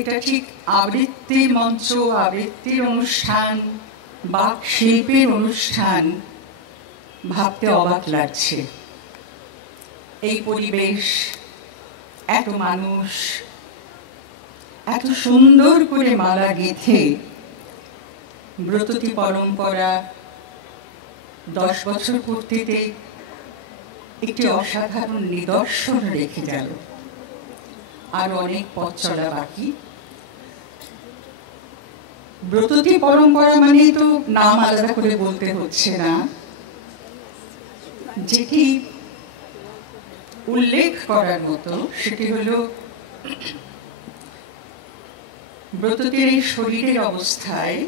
এটা ঠিক আবৃত্তির মঞ্চ, আবৃত্তির অনুষ্ঠান, বাক শিল্পের অনুষ্ঠান ভাবতে অবাক লাগছে। এই পরিবেশ, এত মানুষ, এত সুন্দর করে মালা গেঁথে ব্রততী পরম্পরা 10 বছর পূর্তিতে একটি অসাধারণ নিদর্শন রেখে গেল। আর অনেক পথ চলা বাকি। ব্রততী পরম্পরা মানে তো নাম আলাদা করে বলতে হচ্ছে না। যেটি উল্লেখ করার মতো সেটি হলো ব্রততীর এই শরীরের অবস্থায়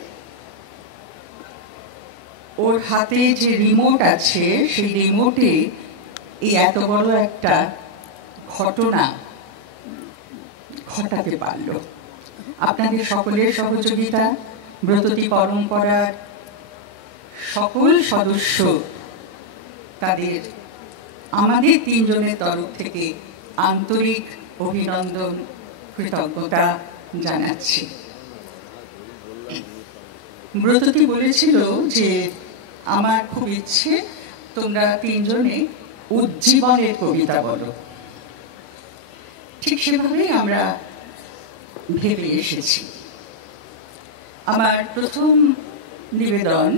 ওর হাতে যে রিমোট আছে, সেই রিমোটে এই এত বড় একটা ঘটনা ঘটাতে পারল। আপনাদের সকলের সহযোগিতা, ব্রততী পরম্পরার সকল সদস্য, তাদের আমাদের 3 জনের তরফ থেকে আন্তরিক অভিনন্দন, কৃতজ্ঞতা জানাচ্ছি। ব্রততী বলেছিল যে আমার খুব ইচ্ছে তোমরা 3 জনে উজ্জীবনের কবিতা বলো। ঠিক সেভাবেই আমরা ভেবে এসেছি। আমার প্রথম নিবেদন,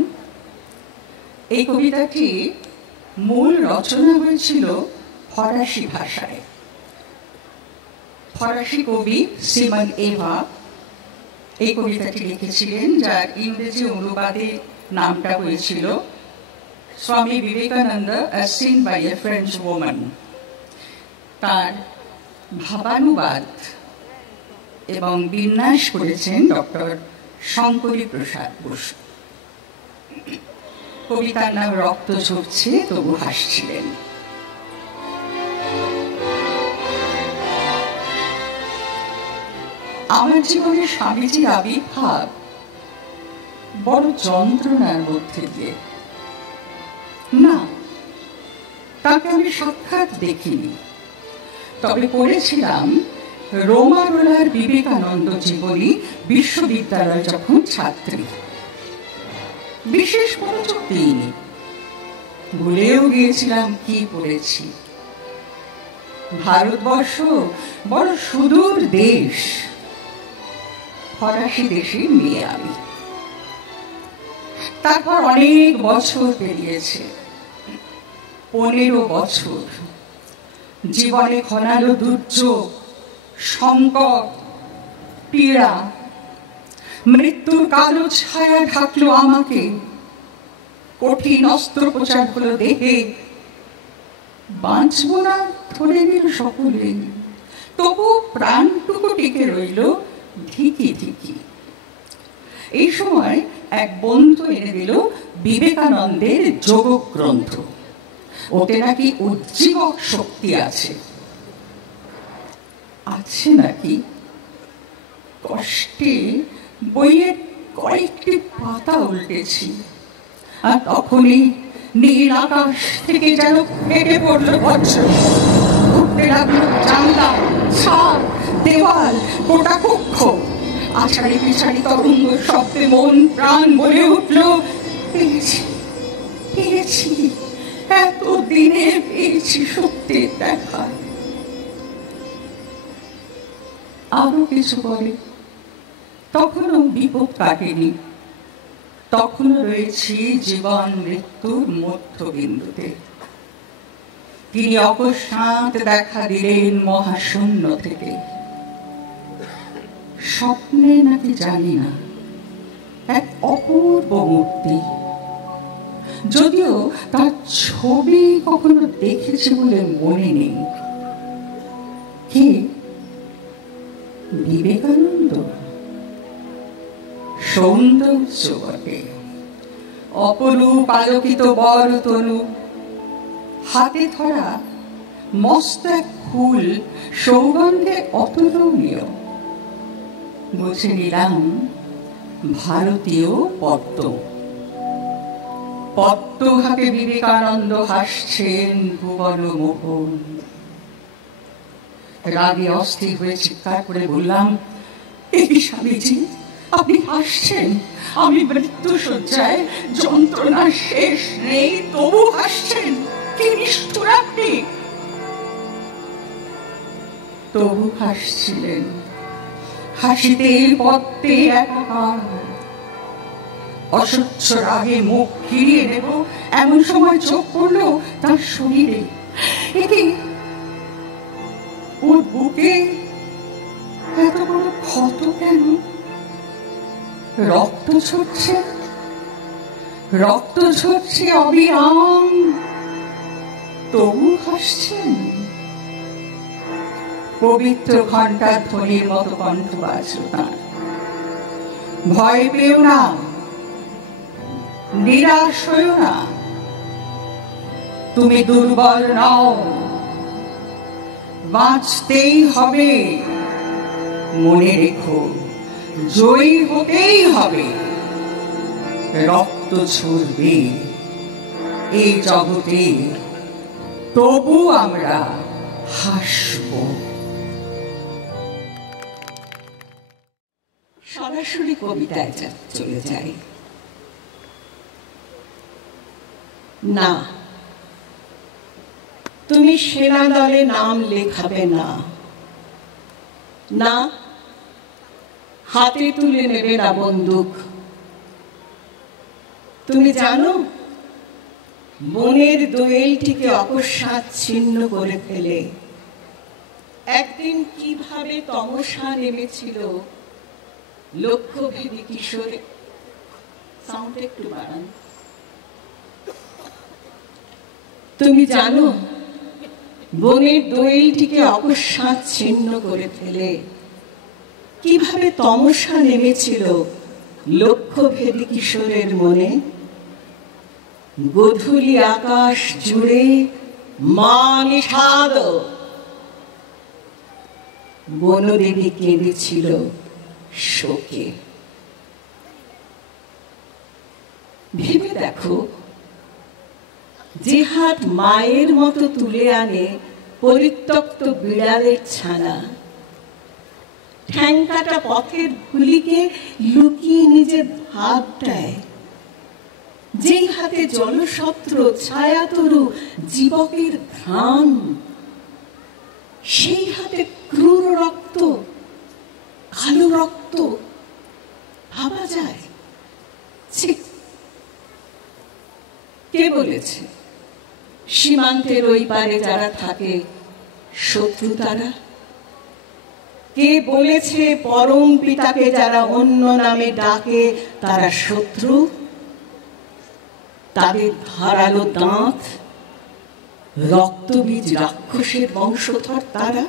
এই কবিতাটি মূল রচনা হয়েছিল ফরাসি ভাষায়। ফরাসি কবি সিমন এভা এই কবিতাটি লিখেছিলেন, যার ইংরেজি অনুবাদে নামটা হয়েছিল Swami Vivekananda as seen by a French woman। তার ভাবানুবাদ এবং বিন্যাস করেছেন ডক্টর শঙ্করী প্রসাদ বসু। কবিতার নাম রক্ত ঝরছে তবু হাসছিলেন। আমার জীবনে স্বামীজির আবির্ভাব বড় যন্ত্রণার মধ্যে দিয়ে। না, তাকে আমি সাক্ষাৎ দেখিনি, তবে পড়েছিলাম রোমারোলার বিবেকানন্দ জীবনী বিশ্ববিদ্যালয় যখন ছাত্রী। বিশেষ মনোযোগ দিইনি, ভুলেও গিয়েছিলাম কি পড়েছি। ভারতবর্ষ বড় সুদূর দেশ, ফরাসি দেশে মেয়ে আমি। তারপর অনেক বছর পেরিয়েছে, 15 বছর। জীবনে ঘনালো দুর্যোগ, সংকট, পীড়া, মৃত্যুর কালো ছায়া ঢাকলো আমাকে। কঠিন অস্ত্রোপচার হলো দেহে, বাঁচব না ধরে নিল সকলেই, তবু প্রাণটুকু টিকে রইল ধিকি ধিকি। এই সময় এক বন্ধু এনে দিল বিবেকানন্দের যোগ গ্রন্থ। ওতে নাকি উজ্জীবক শক্তি আছে। আছে নাকি? কষ্টে বইয়ের কয়েকটি পাতা উল্টেছি, আর তখনই নীল আকাশ থেকে যেন ফেটে পড়লো বজ্র। উঠতে লাগলো জানলা, ছাদ, দেওয়াল, গোটা কক্ষ। আষাঢ়ি পিছাড়ি তরঙ্গ শব্দে মন প্রাণ বলে উঠলো, পেয়েছি, পেয়েছি, এতদিনে পেয়েছি সত্যের দেখা। আরো কিছু বলে, তখনও বিপদ কাটেনি, তখনও রয়েছি জীবন মৃত্যুর মধ্যবিন্দুতে। তিনি অকস্মাৎ দেখা দিলেন মহাশূন্য থেকে। স্বপ্নে নাকি জানি না, এক অপূর্ব মূর্তি। যদিও তার ছবি কখনো দেখেছি বলে মনে নেই। কে? বিবেকানন্দ? সৌন্দর্য বটে, অপরূপ আলোকিত বর তনু, হাতে ধরা মস্ত এক ফুল, সৌগন্ধে অতুলনীয়। বুঝে নিলাম ভারতীয় পদ্ম। পদ্ম হাতে বিবেকানন্দ হাসছেন ভুবন মোহন। রাগে অস্থির হয়ে চিৎকার করে বললাম, এই স্বামীজি, আপনি হাসছেন? আমি মৃত্যু শয্যায়, যন্ত্রণা শেষ নেই, তবু হাসছেন। কি নিষ্ঠুর আপনি! তবু হাসছিলেন, হাসিতে পদ্মে একাকার। অসহ্য রাগে মুখ ফিরিয়ে নেব এমন সময় চোখ পড়ল তার শরীরে। একে ওর বুকে এত বড় ক্ষত কেন? রক্ত ঝরছে, রক্ত ঝরছে অবিরাম, তবু হাসছেন। পবিত্র ঘণ্টার ধ্বনির মতো কণ্ঠ বাজল তাঁর। ভয় পেও না, নিরাশ হইও না, তুমি দুর্বল নও, বাঁচতেই হবে। মনে রেখো, জয়ী হতেই হবে। রক্ত ঝরবে এই জগতে, তবু আমরা হাসব। সরাসরি কবিতায় চলে যাই। না, তুমি সেনা দলে নাম লেখাবে না, না হাতে তুলে নেবে না বন্দুক। তুমি জানো, বনের দোয়েলটিকে অকস্মাৎ ছিন্ন করে ফেলে একদিন কিভাবে তমসা নেমেছিল লক্ষ্যভেদী কিশোরে। সাউন্ড একটু বাড়ান। তুমি জানো, বনের দোয়েলটিকে অকস্মাৎ ছিন্ন করে ফেলে কিভাবে তমসা নেমেছিল লক্ষ্যভেদী কিশোরের মনে। গধূলি আকাশ জুড়ে মা নিষাদ বনদেবী কেঁদেছিল শোকে। ভেবে দেখো, যে হাত মায়ের মতো তুলে আনে পরিত্যক্ত বিড়ালের ছানা, ঠ্যাংকাটা পথের ধুলিকে লুকিয়ে নিজের ভাব দেয়, যেই হাতে জলসত্র ছায়াতরু জীবকের ঘ্রাণ, সেই হাতে ক্রূর রক্ত, কালো রক্ত ভাবা যায়? কে বলেছে সীমান্তের ওই পারে যারা থাকে শত্রু তারা? কে বলেছে পরম পিতাকে যারা অন্য নামে ডাকে তারা শত্রু? তাদের ধারালো দাঁত, রক্তবীজ রাক্ষসের বংশধর তারা,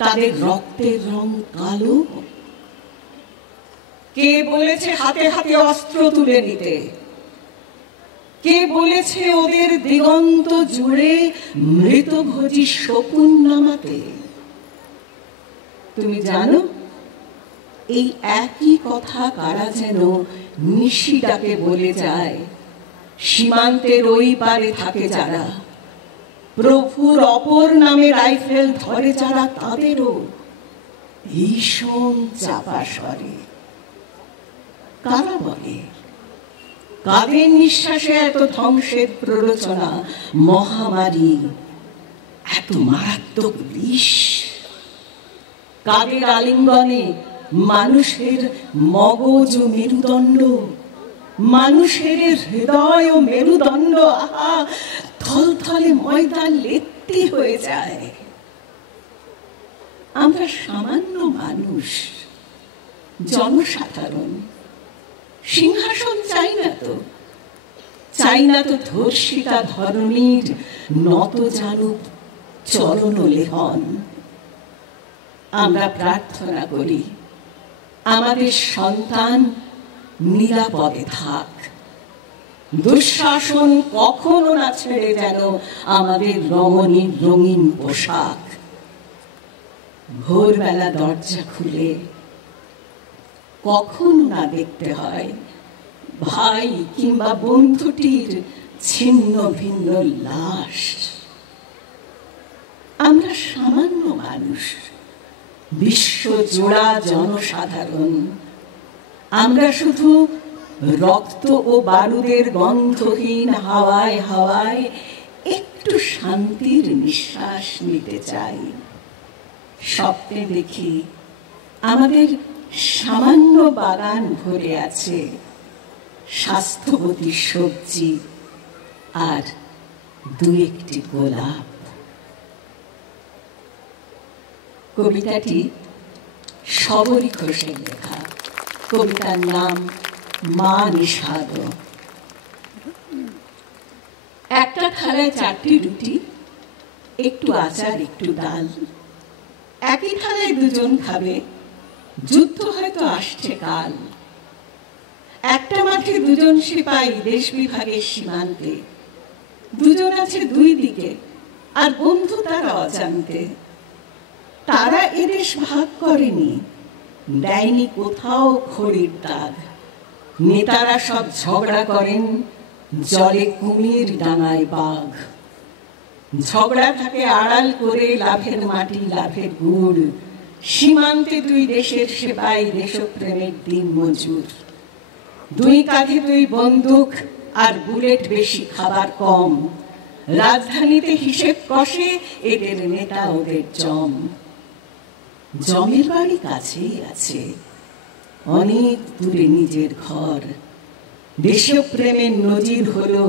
তাদের রক্তের রং কালো। কে বলেছে হাতে হাতে অস্ত্র তুলে নিতে? কে বলেছে ওদের দিগন্ত জুড়ে মৃতভোজী শকুন নামাতে? তুমি জানো, এই একই কথা কারা যেন নিশি ডাকে বলে যায় সীমান্তের ওই পারে থাকে যারা, প্রভুর অপর নামে রাইফেল ধরে যারা, তাদেরও ভীষণ চাপা স্বরে কারা বলে? কাদের নিঃশ্বাসে এত ধ্বংসের প্ররোচনা, মহামারী, এত মারাত্মক বিষ? কাদের আলিঙ্গনে মানুষের মগজ ও মেরুদণ্ড, মানুষের হৃদয় ও মেরুদণ্ড আহা থলথলে ময়দান লেত্তি হয়ে যায়। আমরা সামান্য মানুষ, জনসাধারণ। সিংহাসন চাই না তো, চাই না তো ধর্ষিতা ধরণীর নত জানুক চরণ লেহন। আমরা প্রার্থনা করি আমাদের সন্তান নিরাপদে থাক, দুঃশাসন কখনো না ছেড়ে যেন আমাদের রমণীর রঙিন পোশাক। ভোরবেলা দরজা খুলে কখনো না দেখতে হয় ভাই কিংবা বন্ধুটির ছিন্ন ভিন্ন লাশ। আমরা সামান্য মানুষ, বিশ্বজোড়া জনসাধারণ। আমরা শুধু রক্ত ও বারুদের গন্ধহীন হাওয়ায় হাওয়ায় একটু শান্তির নিঃশ্বাস নিতে চাই। স্বপ্নে দেখি আমাদের সামান্য বাগান ভরে আছে স্বাস্থ্যবতী সবজি আর দু একটি গোলাপ। কবিতাটি শবরী ঘোষের লেখা। কবিতার নাম মা নিষাদ। একটা থালায় 4টি রুটি, একটু আচার, একটু ডাল। একই থালায় দুজন খাবে, যুদ্ধ হয়তো আসছে কাল। একটা মাঠে দুজন সিপাই দেশ বিভাগের সীমান্তে, দুজন আছে দুই দিকে আর বন্ধু তারা অজান্তে। তারা এদেশ ভাগ করেনি, দেয়নি কোথাও খড়ির দাগ। নেতারা সব ঝগড়া করেন, জলে কুমির ডাঙায় বাঘ। ঝগড়া থাকে আড়াল করে লাভের মাটি লাভের গুড়। সীমান্তে দুই দেশের সেবাই দেশপ্রেমের দিন মজুর। দুই কাঁধে দুই বন্দুক আর বুলেট বেশি, খাবার কম। রাজধানীতে হিসেব কষে এদের নেতা ওদের জম। জমের বাড়ি কাছেই আছে, অনেক দূরে নিজের ঘর। দেশপ্রেমের নজির হলো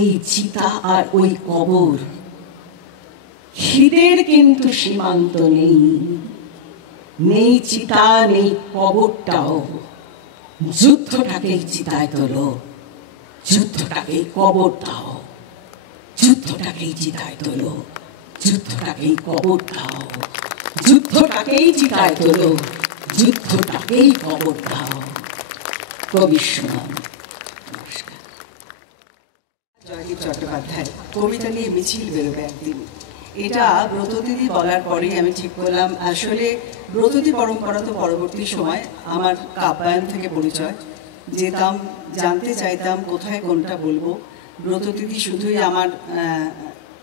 এই চিতা আর ওই কবর। খিদের কিন্তু সীমান্ত নেই, নেই চিতা নেই কবরটাও। যুদ্ধটাকেই চিতায় তোলো, যুদ্ধটাকেই কবর দাও। যুদ্ধটাকেই চিতায় তোলো, যুদ্ধটাকেই কবর দাও। যুদ্ধটাকেই চিতায় তোলো, যুদ্ধটাকেই কবর দাও। কবি সুমন। নমস্কার। জয়দীপ চট্টোপাধ্যায়। কবিতা নিয়ে মিছিল বেরোবে একদিন, এটা ব্রতদিদি বলার পরেই আমি ঠিক করলাম। আসলে ব্রতদি পরম্পরা তো পরবর্তী সময় আমার কাব্যায়ন থেকে পরিচয়, যেতাম, জানতে চাইতাম কোথায় কোনটা বলবো। ব্রতদিদি শুধুই আমার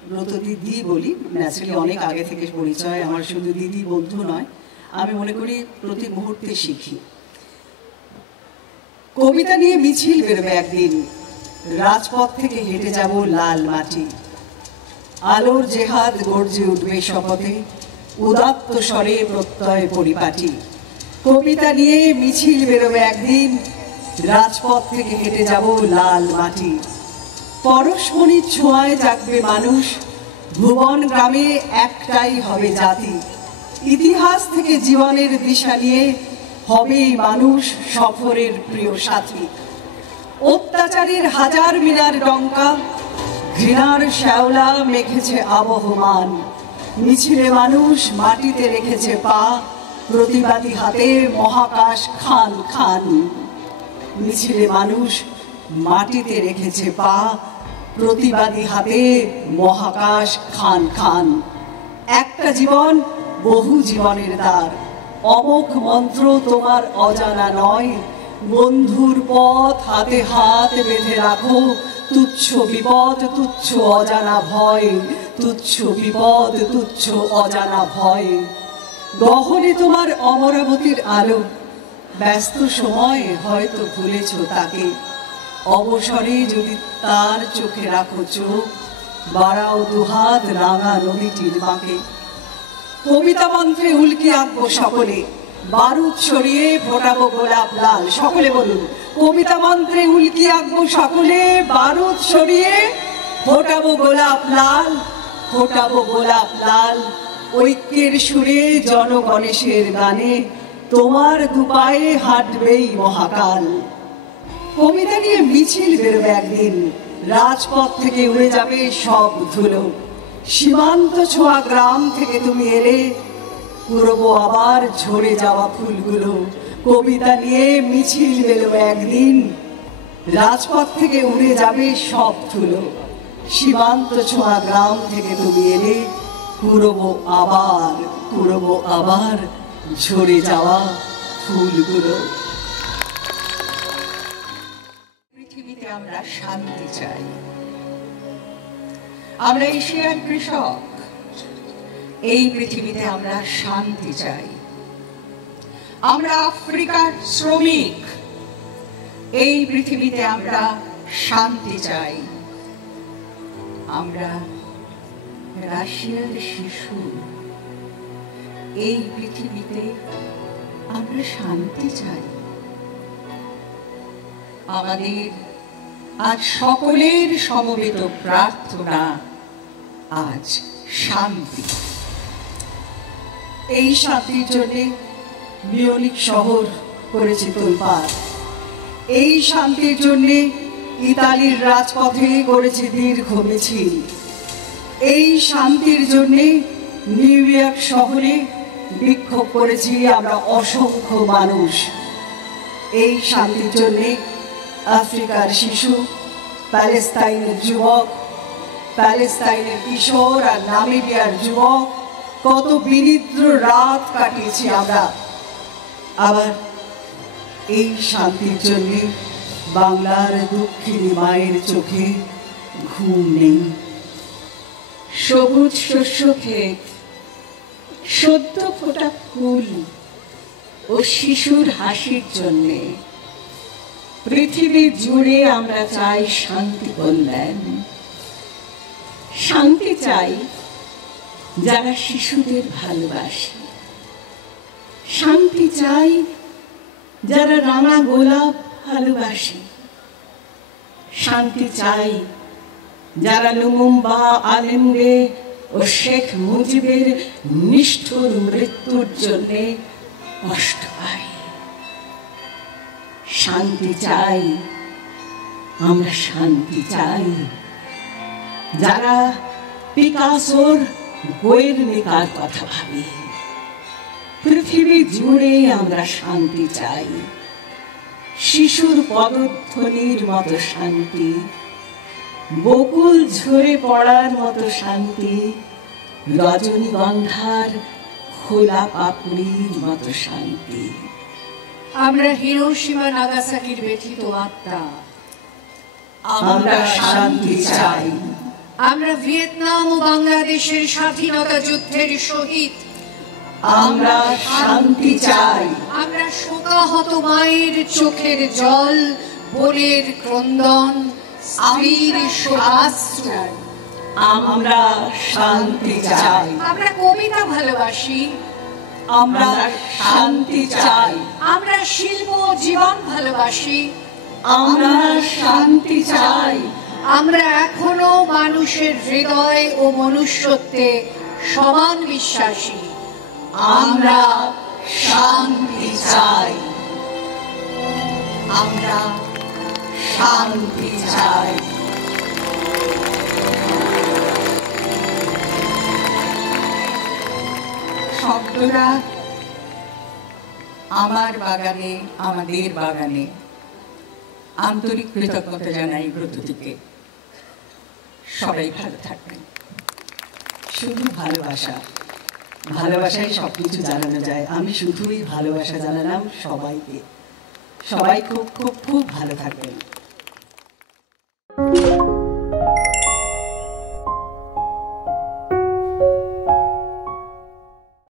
ব্রতদিদি বলি, ন্যাচারালি অনেক আগে থেকে পরিচয়, আমার শুধু দিদি বন্ধু নয়, আমি মনে করি প্রতি মুহূর্তে শিখি। কবিতা নিয়ে মিছিল বেরোবে একদিন, রাজপথ থেকে হেঁটে যাব লাল মাটি। আলোর জেহাদ গর্জে উঠবে শপথে, উদাত্ত স্বরে প্রত্যয় পরিপাটি। কবিতা নিয়ে মিছিল বেরোবে একদিন, রাজপথ থেকে হেঁটে যাব লাল মাটি। পরশমণির ছোঁয়ায় জাগবে মানুষ, ভুবন গ্রামে একটাই হবে জাতি। ইতিহাস থেকে জীবনের দিশা নিয়ে হবে মানুষ সফরের প্রিয় সাথী। অত্যাচারের হাজার মিনার ডঙ্কা, ঘৃণার শ্যাওলা মেখেছে আবহমান। মিছিলে মানুষ মাটিতে রেখেছে পা, প্রতিবাদী হাতে মহাকাশ খান খান। মিছিলে মানুষ মাটিতে রেখেছে পা, প্রতিবাদী হাতে মহাকাশ খান খান। একটা জীবন বহু জীবনের দ্বার, অমোঘ মন্ত্র তোমার অজানা নয়। বন্ধুর পথ হাতে হাত বেঁধে রাখো, তুচ্ছ বিপদ তুচ্ছ অজানা ভয়। তুচ্ছ বিপদ তুচ্ছ অজানা ভয়। গহনে তোমার অমরাবতীর আলো, ব্যস্ত সময় হয়তো ভুলেছ তাকে। অবসরে যদি তার চোখে রাখো চোখ, বাড়াও দুহাত রাঙা নদীটির বাঁকে। কবিতা মন্ত্রে উল্কি আঁকবো সকলে, বারুদ ছড়িয়ে ফোটাবো গোলাপ লাল। সকলে বলুন, কবিতা মন্ত্রে উল্কি আঁকবো সকলে, বারুদ ছড়িয়ে ফোটাবো গোলাপ লাল। ফোটাবো গোলাপ লাল। ঐক্যের সুরে জনগণেশের গানে তোমার দুপায়ে হাঁটবেই মহাকাল। কবিতা নিয়ে মিছিল বেরোবে একদিন, রাজপথ থেকে উড়ে যাবে সব ধুলো। সীমান্ত ছোঁয়া গ্রাম থেকে তুমি এলে, কুড়বো আবার ঝরে যাওয়া ফুলগুলো। কবিতা নিয়ে মিছিল বেরোবে একদিন, রাজপথ থেকে উড়ে যাবে সব ধুলো। সীমান্ত ছোঁয়া গ্রাম থেকে তুমি এলে, কুড়বো আবার ঝরে যাওয়া ফুলগুলো। পৃথিবীতে আমরা শান্তি চাই। আমরা এশিয়ার কৃষক, এই পৃথিবীতে আমরা শান্তি চাই। আমরা আফ্রিকার শ্রমিক। এই পৃথিবীতে আমরা শান্তি চাই। আমরা রাশিয়ার শিশু। এই পৃথিবীতে আমরা শান্তি চাই। আমাদের আজ সকলের সমবেত প্রার্থনা আজ শান্তি। এই শান্তির জন্য মিউনিক শহর করেছে তোলপাড়। এই শান্তির জন্য ইতালির রাজপথে করেছে দীর্ঘ মিছিল। এই শান্তির জন্য নিউ ইয়র্ক শহরে বিক্ষোভ করেছি আমরা অসংখ্য মানুষ। এই শান্তির জন্য আফ্রিকার শিশু, প্যালেস্তাইনের যুবক, প্যালেস্তাইনের কিশোর আর নামিবিয়ার যুবক কত বিনিদ্র রাত কাটিয়েছি আমরা। আবার এই শান্তির জন্য বাংলার দুঃখিনী মায়ের চোখে ঘুম নেই। সবুজ শস্য ক্ষেত, সদ্য ফোটা ফুল ও শিশুর হাসির জন্যে পৃথিবী জুড়ে আমরা চাই শান্তি কল্যাণ। শান্তি চাই যারা শিশুদের ভালোবাসে। শান্তি চাই যারা রাঙা গোলাপ ভালোবাসে। শান্তি চাই যারা লুমুম্বা, আলেন্দে ও শেখ মুজিবের নিষ্ঠুর মৃত্যুর জন্য কষ্ট পায়। শান্তি চাই, আমরা শান্তি চাই যারা পিকাসোর গোয়ের্নিকার কথা ভাবে। পৃথিবী জুড়ে আমরা শান্তি চাই। শিশুর পদধ্বনির মতো শান্তি, বকুল ঝরে পড়ার মতো শান্তি, রজনীগন্ধার খোলা পাপড়ির মতো শান্তি। আমরা হিরোশিমা নাগাসাকির ব্যথিত আত্মা। আমরা শান্তি চাই। আমরা ভিয়েতনাম ও বাংলাদেশের স্বাধীনতা যুদ্ধের শহীদ। আমরা শান্তি চাই। আমরা শোকাহত মায়ের চোখের জল, বোনের ক্রন্দন, স্ত্রীর শোকাশ্রু। আমরা শান্তি চাই। আমরা কবিতা ভালোবাসি। আমরা শান্তি চাই। আমরা শিল্প ও জীবন ভালোবাসি। আমরা শান্তি চাই। আমরা এখনো মানুষের হৃদয় ও মনুষ্যত্বে সমান বিশ্বাসী। আমরা শান্তি চাই। আমরা শান্তি চাই। শব্দরা আমার বাগানে, আমাদের বাগানে। আন্তরিক কৃতজ্ঞতা জানাই ব্রতটিকে। সবাই ভালো থাকবেন। শুধু ভালোবাসা, ভালোবাসায় সবকিছু জানানো যায়। আমি শুধুই ভালোবাসা জানালাম সবাইকে। সবাই খুব খুব খুব ভালো থাকবেন।